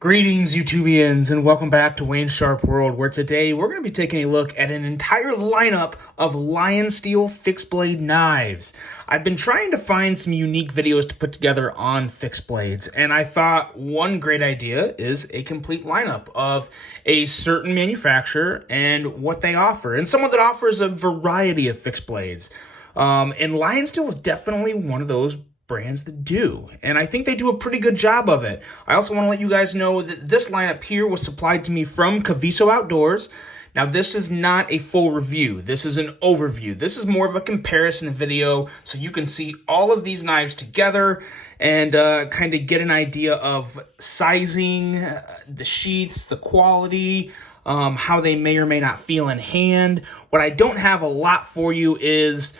Greetings, YouTubians, and welcome back to Wayne's Sharp World, where today we're going to be taking a look at an entire lineup of LionSteel Fixed Blade Knives. I've been trying to find some unique videos to put together on fixed blades, and I thought one great idea is a complete lineup of a certain manufacturer and what they offer, and someone that offers a variety of fixed blades. And LionSteel is definitely one of those brands that do, and I think they do a pretty good job of it. I also want to let you guys know that this lineup here was supplied to me from Caviso Outdoors. Now, this is not a full review. This is an overview. This is more of a comparison video, so you can see all of these knives together and kind of get an idea of sizing, the sheaths, the quality, how they may or may not feel in hand. What I don't have a lot for you is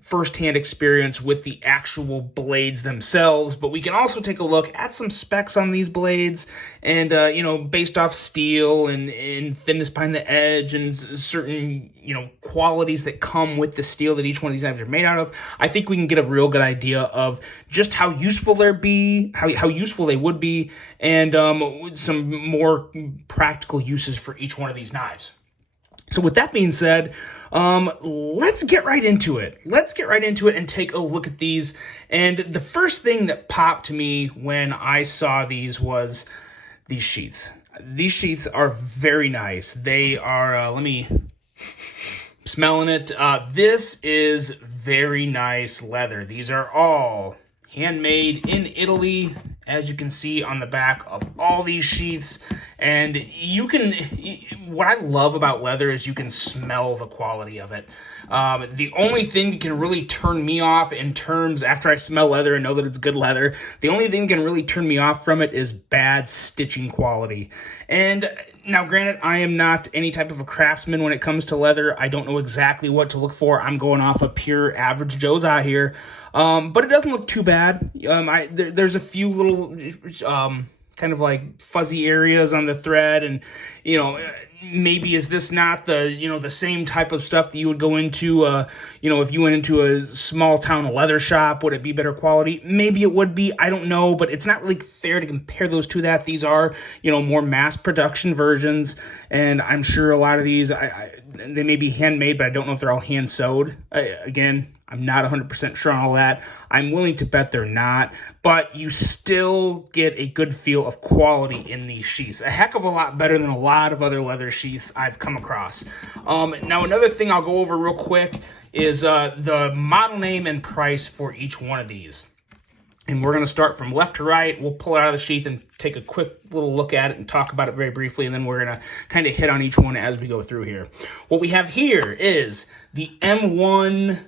first-hand experience with the actual blades themselves, but we can also take a look at some specs on these blades and, based off steel and thinness behind the edge and certain, qualities that come with the steel that each one of these knives are made out of. I think we can get a real good idea of just how useful how useful they would be, and some more practical uses for each one of these knives. So with that being said, let's get right into it. Let's get right into it and take a look at these. And the first thing that popped to me when I saw these was these sheaths. These sheaths are very nice. They are, smelling it. This is very nice leather. These are all handmade in Italy, as you can see on the back of all these sheaths. And what I love about leather is you can smell the quality of it. The only thing that can really turn me off in terms, after I smell leather and know that it's good leather, the only thing that can really turn me off from it is bad stitching quality. And now, granted, I am not any type of a craftsman when it comes to leather. I don't know exactly what to look for. I'm going off of pure average Joe's out here. But it doesn't look too bad. There's a few little kind of like fuzzy areas on the thread, and maybe is this not the same type of stuff that you would go into if you went into a small town leather shop, would it be better quality? Maybe it would be, I don't know, but it's not really fair to compare those to that. These are more mass production versions, and I'm sure a lot of these they may be handmade, but I don't know if they're all hand sewed. Again, I'm not 100% sure on all that. I'm willing to bet they're not, but you still get a good feel of quality in these sheaths. A heck of a lot better than a lot of other leather sheaths I've come across. Now, another thing I'll go over real quick is the model name and price for each one of these. And we're going to start from left to right. We'll pull it out of the sheath and take a quick little look at it and talk about it very briefly, and then we're going to kind of hit on each one as we go through here. What we have here is the M1.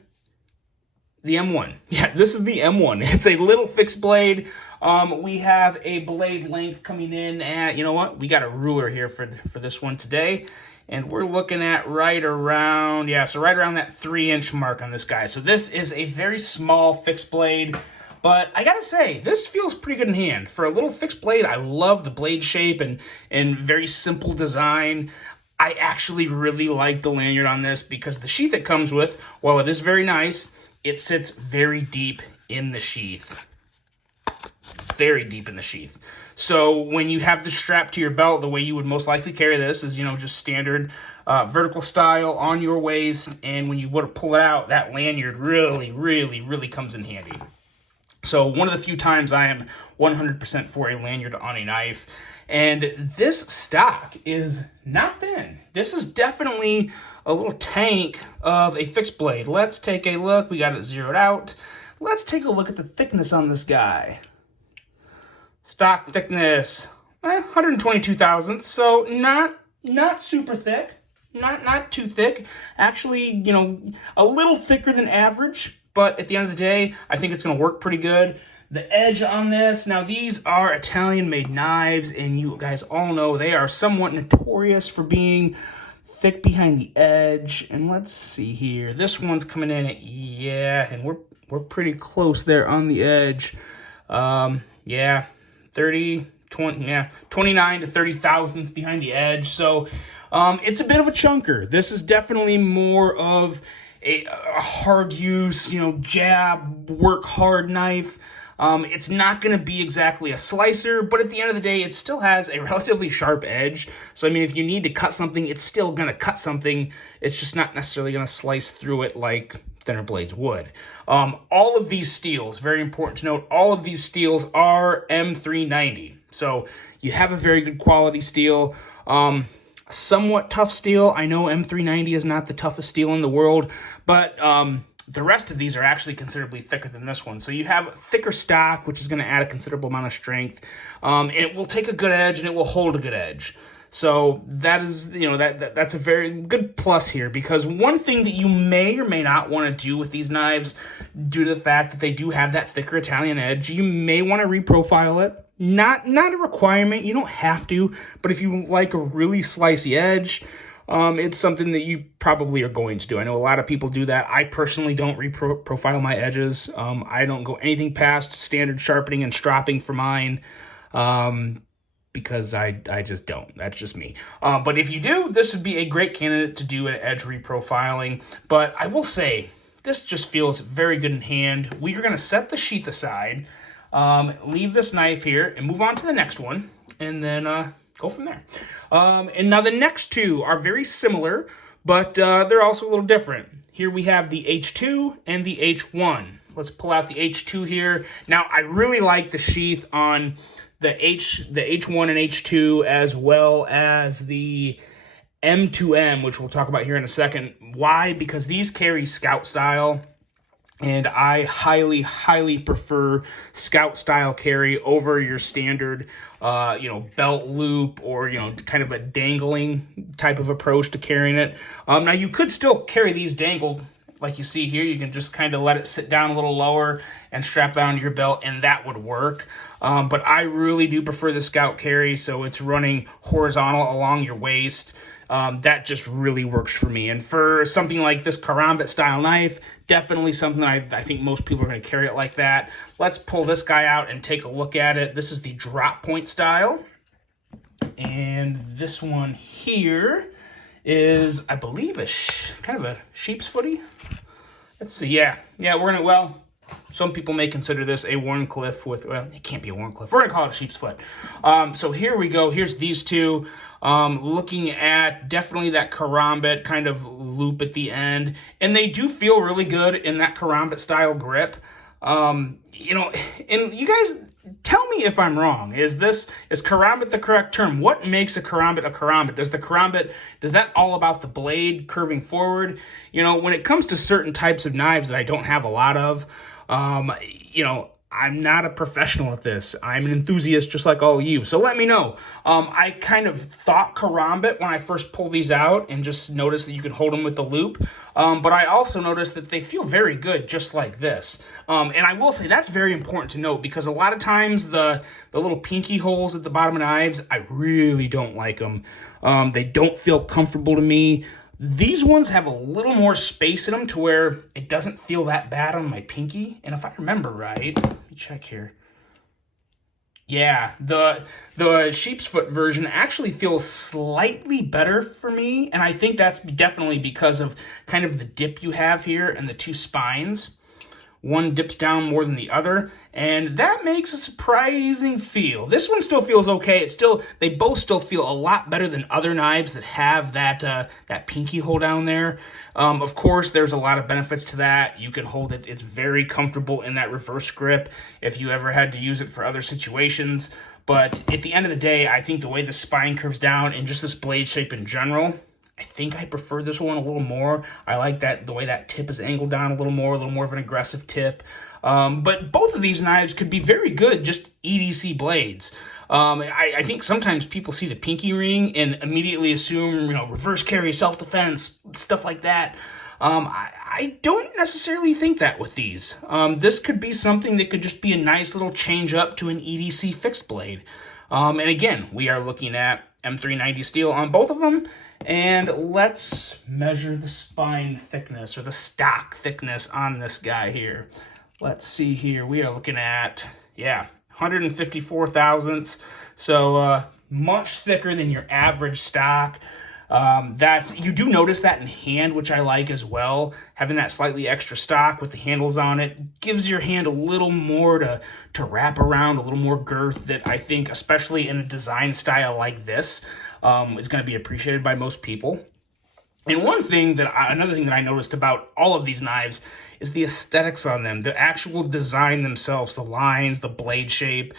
The M1. Yeah, this is the M1. It's a little fixed blade. We have a blade length coming in at, we got a ruler here for this one today. And we're looking at right around that 3-inch mark on this guy. So this is a very small fixed blade. But I gotta say, this feels pretty good in hand. For a little fixed blade, I love the blade shape and very simple design. I actually really like the lanyard on this because the sheath it comes with, while it is very nice, it sits very deep in the sheath. Very deep in the sheath. So when you have this strap to your belt, the way you would most likely carry this is, just standard vertical style on your waist. And when you want to pull it out, that lanyard really, really, really comes in handy. So one of the few times I am 100% for a lanyard on a knife. And this stock is not thin. This is definitely a little tank of a fixed blade. Let's take a look. We got it zeroed out. Let's take a look at the thickness on this guy. Stock thickness, 122 thousandths. So not super thick, not too thick. Actually, a little thicker than average. But at the end of the day, I think it's going to work pretty good. The edge on this, now these are Italian-made knives, and you guys all know they are somewhat notorious for being thick behind the edge. And let's see here. This one's coming in at, and we're pretty close there on the edge. 29 to 30 thousandths behind the edge. So it's a bit of a chunker. This is definitely more of a hard use, jab, work hard knife. It's not going to be exactly a slicer, but at the end of the day, it still has a relatively sharp edge. So, I mean, if you need to cut something, it's still going to cut something. It's just not necessarily going to slice through it like thinner blades would. All of these steels, very important to note, all of these steels are M390. So you have a very good quality steel. Somewhat tough steel. I know M390 is not the toughest steel in the world, but the rest of these are actually considerably thicker than this one. So you have thicker stock, which is going to add a considerable amount of strength. It will take a good edge and it will hold a good edge. So that is, that's a very good plus here, because one thing that you may or may not want to do with these knives, due to the fact that they do have that thicker Italian edge, you may want to reprofile it. Not a requirement, you don't have to, but if you like a really slicey edge, it's something that you probably are going to do. I know a lot of people do that. I personally don't reprofile my edges. I don't go anything past standard sharpening and stropping for mine, because I just don't. That's just me. But if you do, this would be a great candidate to do an edge reprofiling. But I will say, this just feels very good in hand. We are going to set the sheath aside, leave this knife here, and move on to the next one, and then go from there. And now the next two are very similar, but they're also a little different. Here we have the H2 and the H1. Let's pull out the H2 here. Now, I really like the sheath on the H1 and H2, as well as the M2M, which we'll talk about here in a second. Why? Because these carry Scout style, and I highly, highly prefer Scout style carry over your standard, belt loop, or, kind of a dangling type of approach to carrying it. Now, you could still carry these dangled like you see here. You can just kind of let it sit down a little lower and strap it onto your belt, and that would work. But I really do prefer the Scout carry, so it's running horizontal along your waist. That just really works for me. And for something like this karambit style knife, definitely something I think most people are going to carry it like that. Let's pull this guy out and take a look at it. This is the drop point style. And this one here is, I believe, kind of a sheep's footy. Let's see. Yeah, we're going to, some people may consider this a Warncliffe with, it can't be a Warncliffe. We're going to call it a sheep's foot. So here we go. Here's these two. Looking at definitely that karambit kind of loop at the end. And they do feel really good in that karambit style grip. And you guys, tell me if I'm wrong. Is karambit the correct term? What makes a karambit a karambit? Does that all about the blade curving forward? When it comes to certain types of knives that I don't have a lot of, I'm not a professional at this. I'm an enthusiast just like all of you. So let me know. I kind of thought karambit when I first pulled these out and just noticed that you could hold them with the loop. But I also noticed that they feel very good just like this. And I will say that's very important to note, because a lot of times the little pinky holes at the bottom of knives, I really don't like them. They don't feel comfortable to me. These ones have a little more space in them to where it doesn't feel that bad on my pinky. And if I remember right, let me check here. Yeah, the sheep's foot version actually feels slightly better for me. And I think that's definitely because of kind of the dip you have here and the two spines. One dips down more than the other, and that makes a surprising feel. This one still feels okay. They both still feel a lot better than other knives that have that pinky hole down there. Of course, there's a lot of benefits to that. You can hold it. It's very comfortable in that reverse grip if you ever had to use it for other situations. But at the end of the day, I think the way the spine curves down and just this blade shape in general, I think I prefer this one a little more. I like the way that tip is angled down a little more of an aggressive tip. But both of these knives could be very good, just EDC blades. I think sometimes people see the pinky ring and immediately assume, reverse carry, self-defense, stuff like that. I don't necessarily think that with these. This could be something that could just be a nice little change up to an EDC fixed blade. And again, we are looking at M390 steel on both of them. And let's measure the spine thickness, or the stock thickness on this guy here. Let's see here. We are looking at, 154 thousandths. So much thicker than your average stock. You do notice that in hand, which I like as well. Having that slightly extra stock with the handles on it gives your hand a little more to wrap around, a little more girth that I think, especially in a design style like this, is going to be appreciated by most people. And another thing that I noticed about all of these knives is the aesthetics on them, the actual design themselves, the lines, the blade shape.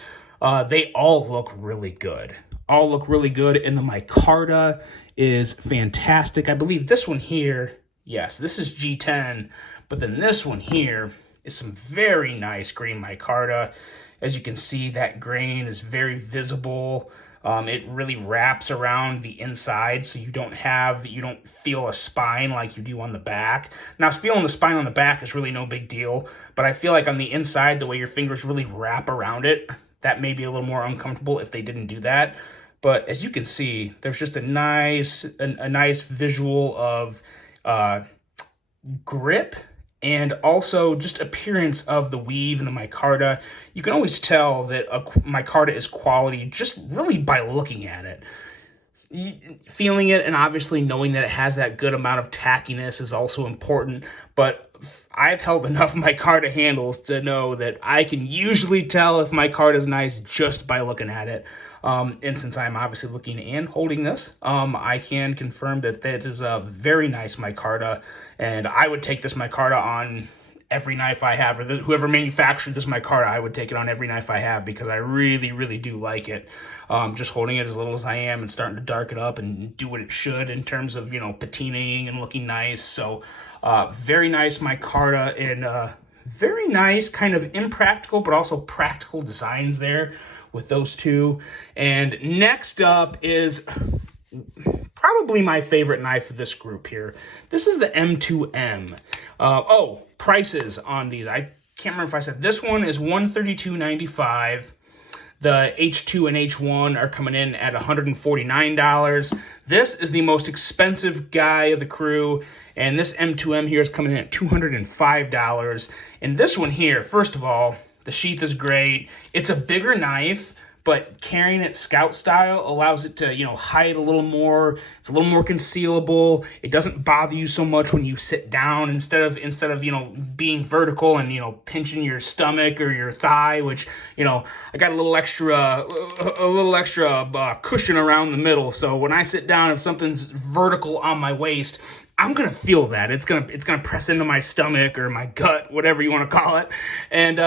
They all look really good. And the micarta is fantastic. I believe this one here, yes, this is G10, but then this one here is some very nice green micarta. As you can see, that grain is very visible. It really wraps around the inside, so you don't feel a spine like you do on the back. Now, feeling the spine on the back is really no big deal, but I feel like on the inside, the way your fingers really wrap around it, that may be a little more uncomfortable if they didn't do that. But as you can see, there's just a nice visual of grip and also just appearance of the weave and the micarta. You can always tell that a micarta is quality just really by looking at it. Feeling it and obviously knowing that it has that good amount of tackiness is also important, but I've held enough micarta handles to know that I can usually tell if micarta is nice just by looking at it. And since I'm obviously looking and holding this, I can confirm that that is a very nice micarta, and I would take this micarta on every knife I have, or whoever manufactured this micarta, I would take it on every knife I have because I really, really do like it. Just holding it as little as I am and starting to darken up and do what it should in terms of, patinaing and looking nice. So very nice micarta and very nice kind of impractical but also practical designs there with those two. And next up is probably my favorite knife of this group here. This is the M2M. Prices on these. I can't remember if I said this one is $132.95. The H2 and H1 are coming in at $149. This is the most expensive guy of the crew, and this M2M here is coming in at $205. And this one here, first of all, the sheath is great. It's a bigger knife, but carrying it scout style allows it to, hide a little more. It's a little more concealable. It doesn't bother you so much when you sit down instead of being vertical and, pinching your stomach or your thigh, which, I got a little extra cushion around the middle. So when I sit down, if something's vertical on my waist, I'm going to feel that. It's going to press into my stomach or my gut, whatever you want to call it. And,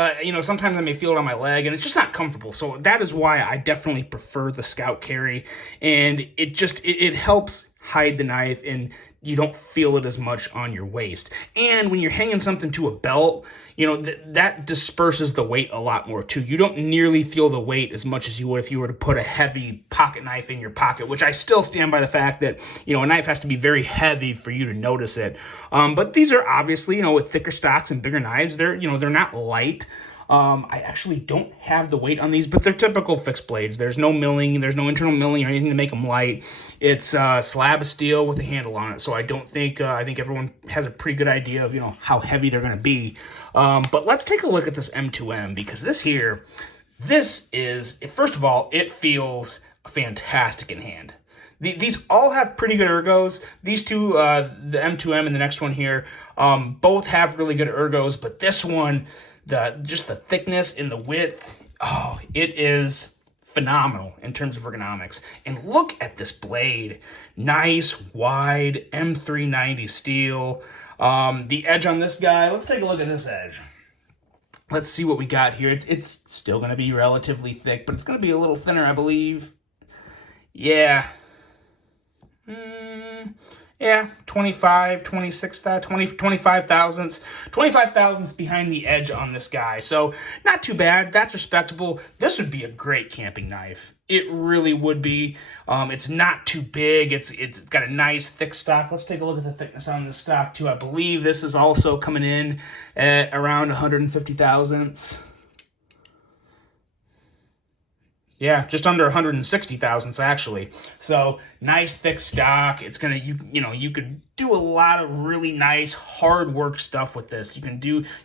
sometimes I may feel it on my leg and it's just not comfortable. So that is why I definitely prefer the Scout carry. And it helps hide the knife and you don't feel it as much on your waist. And when you're hanging something to a belt, that disperses the weight a lot more too. You don't nearly feel the weight as much as you would if you were to put a heavy pocket knife in your pocket, which I still stand by the fact that, a knife has to be very heavy for you to notice it. But these are obviously, with thicker stocks and bigger knives, they're not light. I actually don't have the weight on these, but they're typical fixed blades. There's no milling, there's no internal milling or anything to make them light. It's a slab of steel with a handle on it. So I think everyone has a pretty good idea of, how heavy they're going to be. But let's take a look at this M2M because this is, first of all, it feels fantastic in hand. These all have pretty good ergos. These two, the M2M and the next one here, both have really good ergos, but this one, just the thickness and the width, it is phenomenal in terms of ergonomics. And look at this blade. Nice, wide, M390 steel. The edge on this guy, let's take a look at this edge. Let's see what we got here. It's still going to be relatively thick, but it's going to be a little thinner, I believe. Yeah. 25 thousandths. 25 thousandths behind the edge on this guy. So not too bad. That's respectable. This would be a great camping knife. It really would be. It's not too big. It's got a nice thick stock. Let's take a look at the thickness on this stock too. I believe this is also coming in at around 150 thousandths. Yeah, just under 160 thousandths actually. So nice thick stock. It's gonna you could do a lot of really nice hard work stuff with this. You can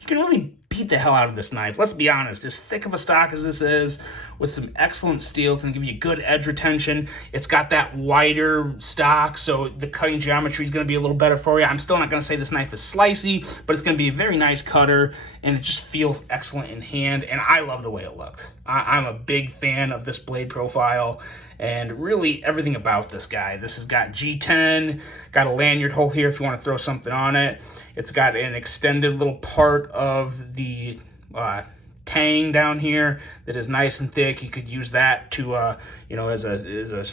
really beat the hell out of this knife. Let's be honest, as thick of a stock as this is, with some excellent steel, it's going to give you good edge retention. It's got that wider stock, so the cutting geometry is going to be a little better for you. I'm still not going to say this knife is slicey, but it's going to be a very nice cutter, and it just feels excellent in hand, and I love the way it looks. I'm a big fan of this blade profile, and really everything about this guy. This has got G10, got a lanyard hole here if you want to throw something on it. It's got an extended little part of the tang down here that is nice and thick. You could use that to, you know, as a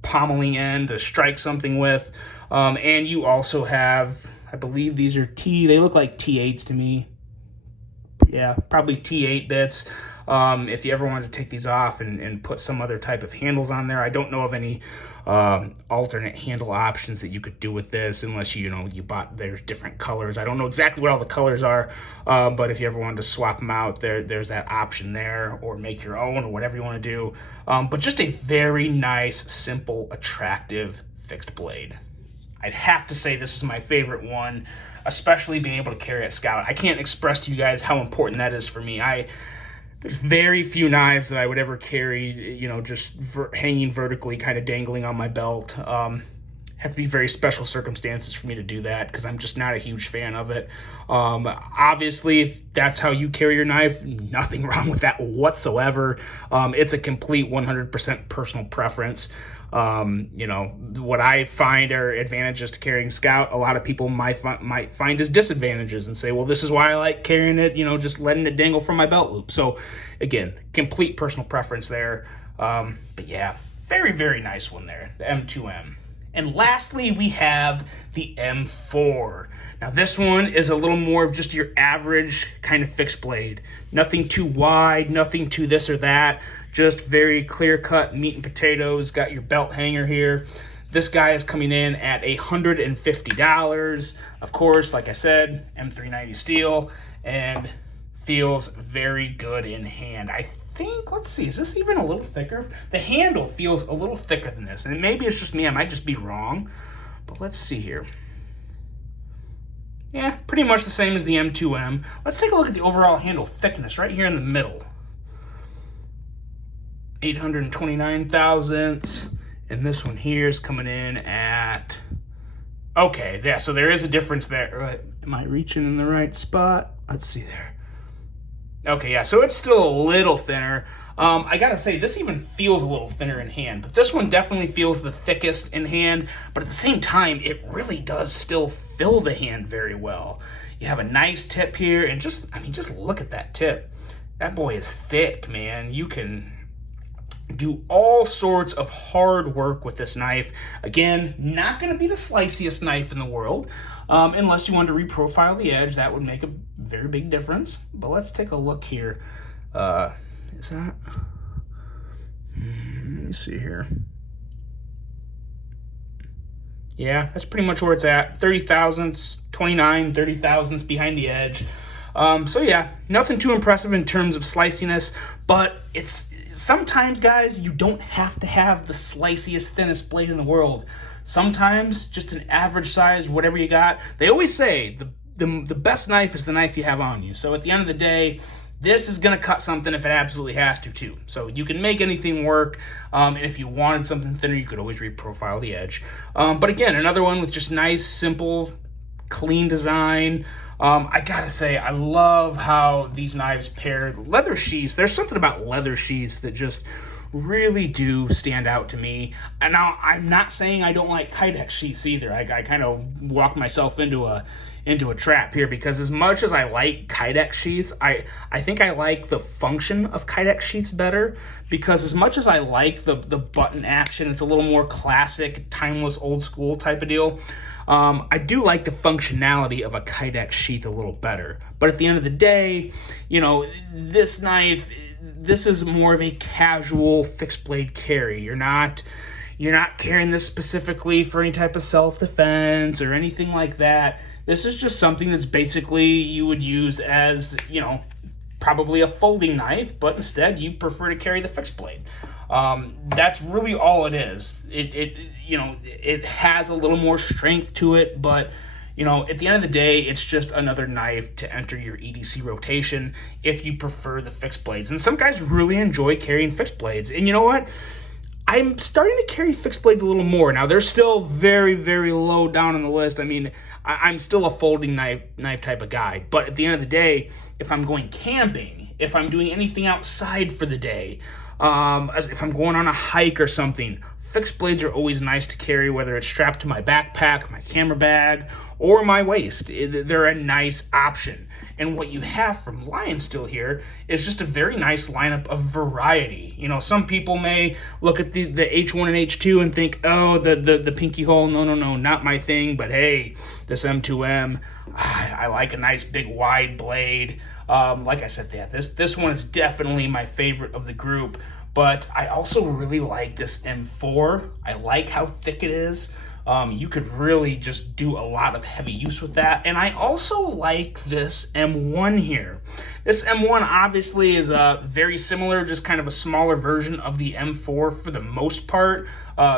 pommeling end to strike something with. And you also have, I believe these are they look like T8s to me. Yeah, probably T8 bits. If you ever wanted to take these off and put some other type of handles on there, I don't know of any alternate handle options that you could do with this, unless you bought, there's different colors. I don't know exactly what all the colors are, but if you ever wanted to swap them out, there's that option there, or make your own, or whatever you want to do. But just a very nice, simple, attractive fixed blade. I'd have to say this is my favorite one, especially being able to carry at Scout. I can't express to you guys how important that is for me. There's very few knives that I would ever carry, just hanging vertically, kind of dangling on my belt. Have to be very special circumstances for me to do that, because I'm just not a huge fan of it. Obviously, if that's how you carry your knife, nothing wrong with that whatsoever. It's a complete 100% personal preference. What I find are advantages to carrying Scout, a lot of people might find as disadvantages and say, well, this is why I like carrying it, just letting it dangle from my belt loop. So again, complete personal preference there. But yeah, very, very nice one there, the M2M. And lastly, we have the M4. Now this one is a little more of just your average kind of fixed blade. Nothing too wide, nothing too this or that. Just very clear-cut meat and potatoes. Got your belt hanger here. This guy is coming in at $150. Of course, like I said, M390 steel, and feels very good in hand. I think, let's see, is this even a little thicker? The handle feels a little thicker than this, and maybe it's just me, I might just be wrong, but let's see here. Yeah, pretty much the same as the M2M. Let's take a look at the overall handle thickness right here in the middle. 829 thousandths, and this one here is coming in at, okay, yeah, so there is a difference there. Am I reaching in the right spot? Let's see there. Okay, yeah, so it's still a little thinner. I gotta say, this even feels a little thinner in hand, but this one definitely feels the thickest in hand, but at the same time, it really does still fill the hand very well. You have a nice tip here, and just look at that tip. That boy is thick, man. You can do all sorts of hard work with this knife. Again, not going to be the sliciest knife in the world, unless you want to reprofile the edge. That would make a very big difference. But let's take a look here. Is that? Let me see here. Yeah, that's pretty much where it's at. 30 thousandths, 29, 30 thousandths behind the edge. So yeah, nothing too impressive in terms of sliciness, but sometimes, guys, you don't have to have the sliciest, thinnest blade in the world. Sometimes just an average size, whatever you got. They always say the best knife is the knife you have on you. So at the end of the day, this is going to cut something if it absolutely has to, too. So you can make anything work, and if you wanted something thinner, you could always reprofile the edge. But again, another one with just nice, simple, clean design. I gotta say, I love how these knives pair leather sheaths. There's something about leather sheaths that just really do stand out to me. And now, I'm not saying I don't like Kydex sheaths either. I kind of walked myself into a trap here, because as much as I like Kydex sheaths, I think I like the function of Kydex sheaths better, because as much as I like the button action, it's a little more classic, timeless, old school type of deal. I do like the functionality of a Kydex sheath a little better. But at the end of the day, this knife, this is more of a casual fixed blade carry. You're not carrying this specifically for any type of self-defense or anything like that. This is just something that's basically you would use as, probably a folding knife, but instead you prefer to carry the fixed blade. That's really all it is. It has a little more strength to it, but you know, at the end of the day, it's just another knife to enter your EDC rotation if you prefer the fixed blades. And some guys really enjoy carrying fixed blades. And you know what? I'm starting to carry fixed blades a little more. Now, they're still very, very low down on the list. I mean, I'm still a folding knife type of guy. But at the end of the day, if I'm going camping, if I'm doing anything outside for the day, if I'm going on a hike or something, fixed blades are always nice to carry, whether it's strapped to my backpack, my camera bag, or my waist. They're a nice option. And what you have from LionSteel here is just a very nice lineup of variety. You know, some people may look at the H1 and H2 and think, oh, the pinky hole, no, not my thing. But hey, this M2M, I like a nice big wide blade. Like I said, yeah, this one is definitely my favorite of the group. But I also really like this M4. I like how thick it is. You could really just do a lot of heavy use with that. And I also like this M1 here. This M1 obviously is very similar, just kind of a smaller version of the M4 for the most part,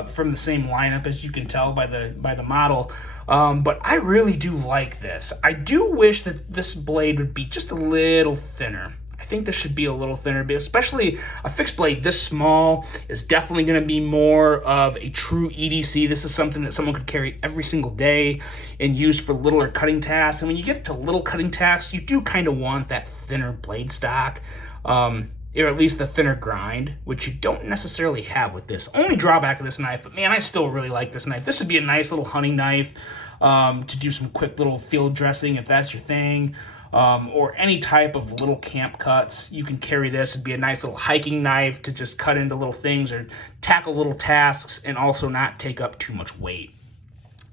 from the same lineup, as you can tell by the model. But I really do like this. I do wish that this blade would be just a little thinner. I think this should be a little thinner, but especially a fixed blade this small is definitely going to be more of a true EDC. This is something that someone could carry every single day and use for littler cutting tasks. And when you get to little cutting tasks, you do kind of want that thinner blade stock, or at least the thinner grind, which you don't necessarily have with this. Only drawback of this knife, but man, I still really like this knife. This would be a nice little hunting knife to do some quick little field dressing if that's your thing. Or any type of little camp cuts. You can carry this. It'd be a nice little hiking knife to just cut into little things or tackle little tasks and also not take up too much weight.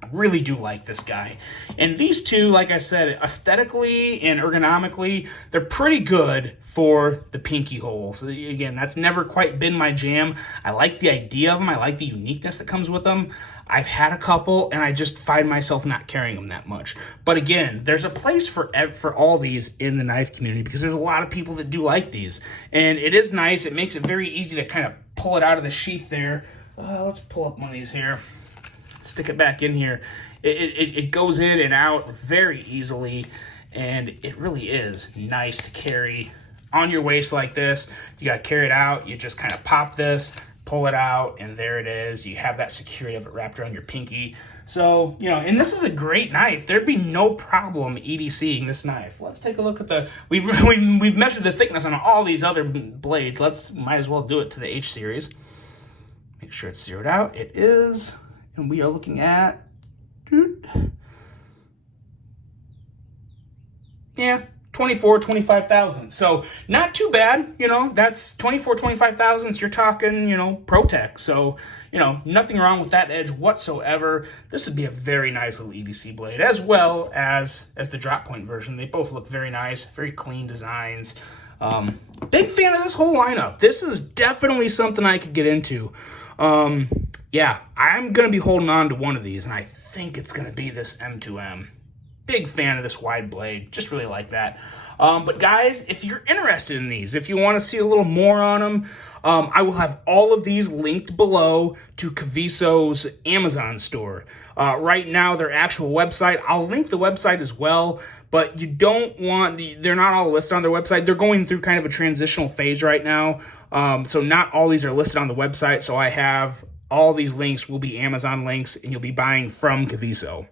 I really do like this guy. And these two, like I said, aesthetically and ergonomically, they're pretty good for the pinky hole. So again, that's never quite been my jam. I like the idea of them. I like the uniqueness that comes with them. I've had a couple, and I just find myself not carrying them that much. But again, there's a place for all these in the knife community because there's a lot of people that do like these. And it is nice. It makes it very easy to kind of pull it out of the sheath there. Let's pull up one of these here. Stick it back in here. It goes in and out very easily, and it really is nice to carry on your waist like this. You got to carry it out. You just kind of pop this, pull it out, and there it is. You have that security of it wrapped around your pinky. So, you know, and this is a great knife. There'd be no problem EDCing this knife. Let's take a look at we've measured the thickness on all these other blades. Might as well do it to the H series. Make sure it's zeroed out. It is, and we are looking at, yeah, 25 thousandths. So not too bad, you know, that's 25 thousandths. You're talking, you know, ProTech. So, you know, nothing wrong with that edge whatsoever. This would be a very nice little EDC blade, as well as the drop point version. They both look very nice, very clean designs. Big fan of this whole lineup. This is definitely something I could get into. Yeah, I'm going to be holding on to one of these, and I think it's going to be this M2M. Big fan of this wide blade. Just really like that. But guys, if you're interested in these, if you want to see a little more on them, I will have all of these linked below to Caviso's Amazon store. Right now, their actual website, I'll link the website as well, but they're not all listed on their website. They're going through kind of a transitional phase right now. So not all these are listed on the website. So I have all these links will be Amazon links, and you'll be buying from Caviso.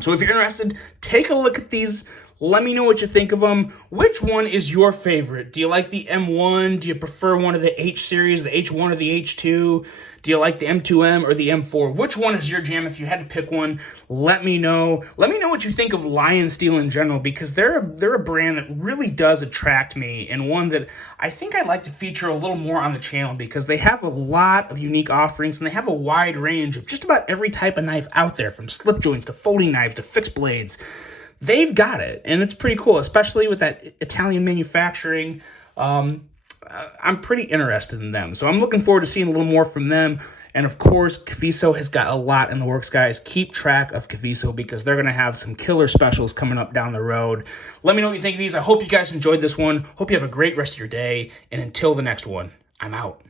So if you're interested, take a look at these. Let me know what you think of them. Which one is your favorite? Do you like the M1? Do you prefer one of the H series, the H1 or the H2? Do you like the M2M or the M4? Which one is your jam? If you had to pick one, let me know. Let me know what you think of LionSteel in general, because they're a brand that really does attract me, and one that I think I'd like to feature a little more on the channel, because they have a lot of unique offerings, and they have a wide range of just about every type of knife out there, from slip joints to folding knives to fixed blades. They've got it, and it's pretty cool, especially with that Italian manufacturing. I'm pretty interested in them, so I'm looking forward to seeing a little more from them. And of course, Caviso has got a lot in the works, guys. Keep track of Caviso, because they're going to have some killer specials coming up down the road. Let me know what you think of these. I hope you guys enjoyed this one. Hope you have a great rest of your day, and until the next one, I'm out.